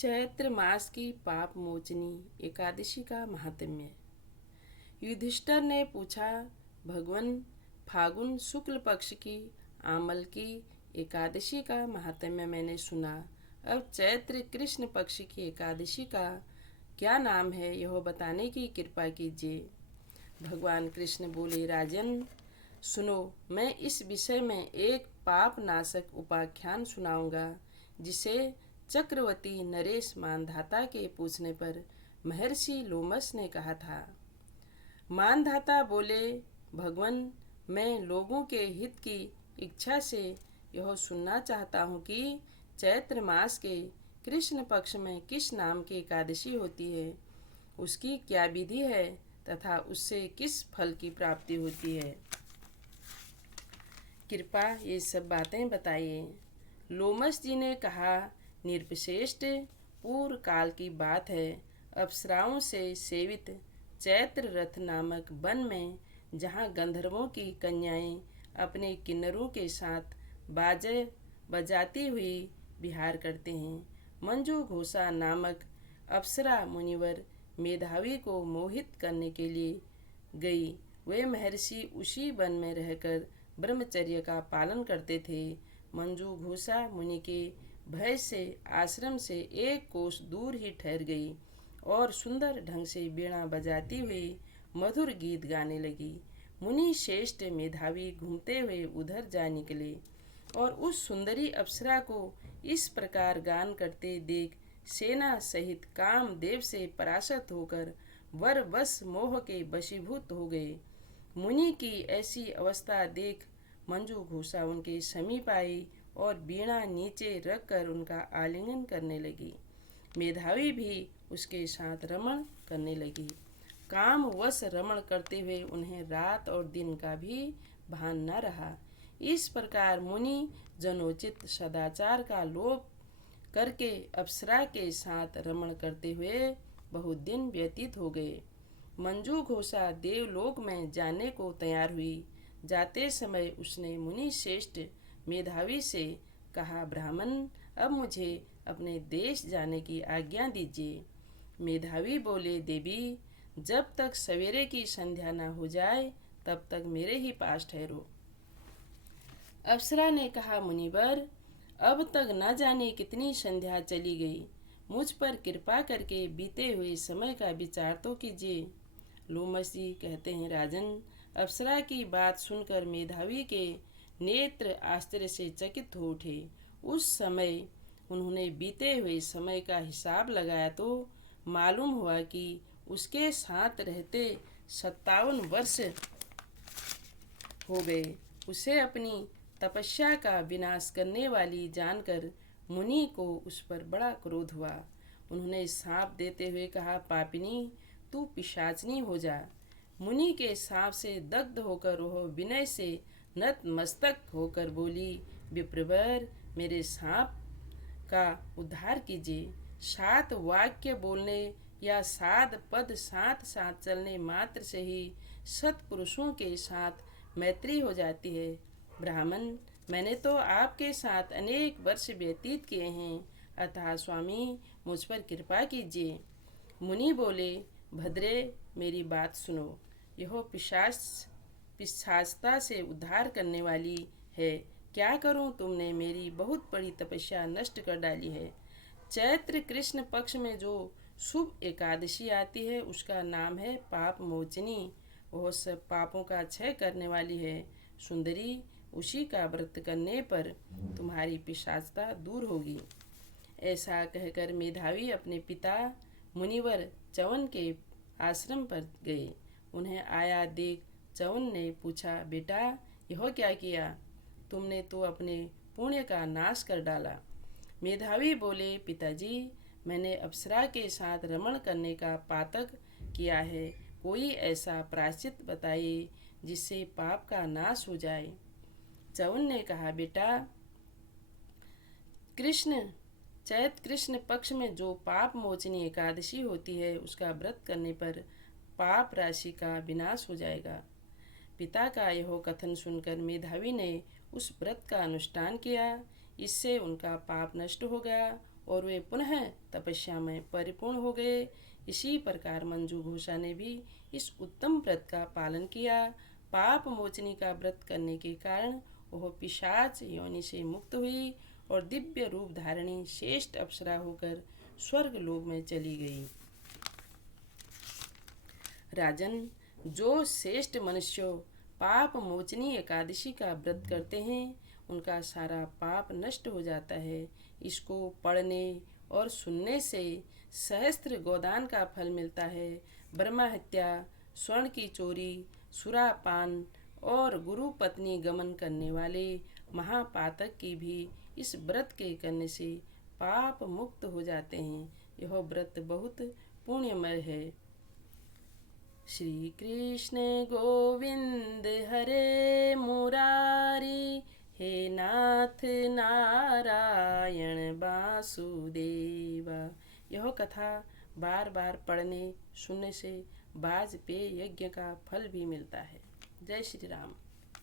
चैत्र मास की पाप मोचनी एकादशी का महात्म्य। युधिष्ठिर ने पूछा, भगवान, फागुन शुक्ल पक्ष की आमल की एकादशी का महात्म्य मैंने सुना। अब चैत्र कृष्ण पक्ष की एकादशी का क्या नाम है, यह बताने की कृपा कीजिए। भगवान कृष्ण बोले, राजन सुनो, मैं इस विषय में एक पाप नाशक उपाख्यान सुनाऊंगा, जिसे चक्रवर्ती नरेश मानधाता के पूछने पर महर्षि लोमस ने कहा था। मानधाता बोले, भगवान, मैं लोगों के हित की इच्छा से यह सुनना चाहता हूँ कि चैत्र मास के कृष्ण पक्ष में किस नाम की एकादशी होती है, उसकी क्या विधि है तथा उससे किस फल की प्राप्ति होती है। कृपा ये सब बातें बताइए। लोमस जी ने कहा, निर्विशेष पूर्व काल की बात है। अप्सराओं से सेवित चैत्र रथ नामक वन में, जहाँ गंधर्वों की कन्याएं अपने किन्नरों के साथ बाजे बजाती हुई विहार करते हैं, मंजू घोषा नामक अप्सरा मुनिवर मेधावी को मोहित करने के लिए गई। वे महर्षि उसी वन में रहकर ब्रह्मचर्य का पालन करते थे। मंजू घोषा मुनि के भय से आश्रम से एक कोस दूर ही ठहर गई और सुंदर ढंग से वीणा बजाती हुई मधुर गीत गाने लगी। मुनि श्रेष्ठ मेधावी घूमते हुए उधर जा निकले और उस सुंदरी अप्सरा को इस प्रकार गान करते देख सेना सहित कामदेव से पराशत होकर वर वश मोह के वशीभूत हो गए। मुनि की ऐसी अवस्था देख मंजू घोषा उनके समीप आई और वीणा नीचे रखकर उनका आलिंगन करने लगी। मेधावी भी उसके साथ रमण करने लगी। काम वश रमण करते हुए उन्हें रात और दिन का भी भान न रहा। इस प्रकार मुनि जनोचित सदाचार का लोप करके अप्सरा के साथ रमण करते हुए बहुत दिन व्यतीत हो गए। मंजू घोषा देवलोक में जाने को तैयार हुई। जाते समय उसने मुनि श्रेष्ठ मेधावी से कहा, ब्राह्मण, अब मुझे अपने देश जाने की आज्ञा दीजिए। मेधावी बोले, देवी, जब तक सवेरे की संध्या न हो जाए तब तक मेरे ही पास ठहरो। अप्सरा ने कहा, मुनिवर, अब तक न जाने कितनी संध्या चली गई, मुझ पर कृपा करके बीते हुए समय का विचार तो कीजिए। लोमस जी कहते हैं, राजन, अप्सरा की बात सुनकर मेधावी के नेत्र आश्चर्य से चकित हो उठे। उस समय उन्होंने बीते हुए समय का हिसाब लगाया तो मालूम हुआ कि उसके साथ रहते 57 वर्ष हो गए। उसे अपनी तपस्या का विनाश करने वाली जानकर मुनि को उस पर बड़ा क्रोध हुआ। उन्होंने शाप देते हुए कहा, पापिनी, तू पिशाचनी हो जा। मुनि के शाप से दग्ध होकर वह विनय से नतमस्तक होकर बोली, विप्रवर, मेरे शाप का उद्धार कीजिए। 7 वाक्य बोलने या 7 पद साथ साथ चलने मात्र से ही सत्पुरुषों के साथ मैत्री हो जाती है। ब्राह्मण, मैंने तो आपके साथ अनेक वर्ष व्यतीत किए हैं, अतः स्वामी मुझ पर कृपा कीजिए। मुनि बोले, भद्रे, मेरी बात सुनो। यह पिशाचता से उद्धार करने वाली है। क्या करूं, तुमने मेरी बहुत बड़ी तपस्या नष्ट कर डाली है। चैत्र कृष्ण पक्ष में जो शुभ एकादशी आती है उसका नाम है पाप मोचनी। वह सब पापों का क्षय करने वाली है। सुंदरी, उसी का व्रत करने पर तुम्हारी पिशाचता दूर होगी। ऐसा कहकर मेधावी अपने पिता मुनिवर च्यवन के आश्रम पर गए। उन्हें आया देख च्यवन ने पूछा, बेटा, यह क्या किया? तुमने तो अपने पुण्य का नाश कर डाला। मेधावी बोले, पिताजी, मैंने अप्सरा के साथ रमण करने का पातक किया है। कोई ऐसा प्रायश्चित बताइए जिससे पाप का नाश हो जाए। च्यवन ने कहा, बेटा, चैत्र कृष्ण पक्ष में जो पाप मोचनी एकादशी होती है उसका व्रत करने पर पाप राशि का विनाश हो जाएगा। पिता का यह कथन सुनकर मेधावी ने उस व्रत का अनुष्ठान किया। इससे उनका पाप नष्ट हो गया और वे पुनः तपस्या में परिपूर्ण हो गए। इसी प्रकार मंजू घोषा ने भी इस उत्तम व्रत का पालन किया। पाप मोचनी का व्रत करने के कारण वह पिशाच योनि से मुक्त हुई और दिव्य रूप धारणी श्रेष्ठ अप्सरा होकर स्वर्ग लोक में चली गई। राजन, जो श्रेष्ठ मनुष्यों पाप मोचनी एकादशी का व्रत करते हैं उनका सारा पाप नष्ट हो जाता है। इसको पढ़ने और सुनने से सहस्त्र गोदान का फल मिलता है। ब्रह्मा हत्या, स्वर्ण की चोरी, सुरापान और गुरु पत्नी गमन करने वाले महापातक की भी इस व्रत के करने से पाप मुक्त हो जाते हैं। यह व्रत बहुत पुण्यमय है। श्री कृष्ण गोविंद हरे मुरारी, हे नाथ नारायण वासुदेवा। यह कथा बार बार पढ़ने सुनने से वाजपेयी यज्ञ का फल भी मिलता है। जय श्री राम।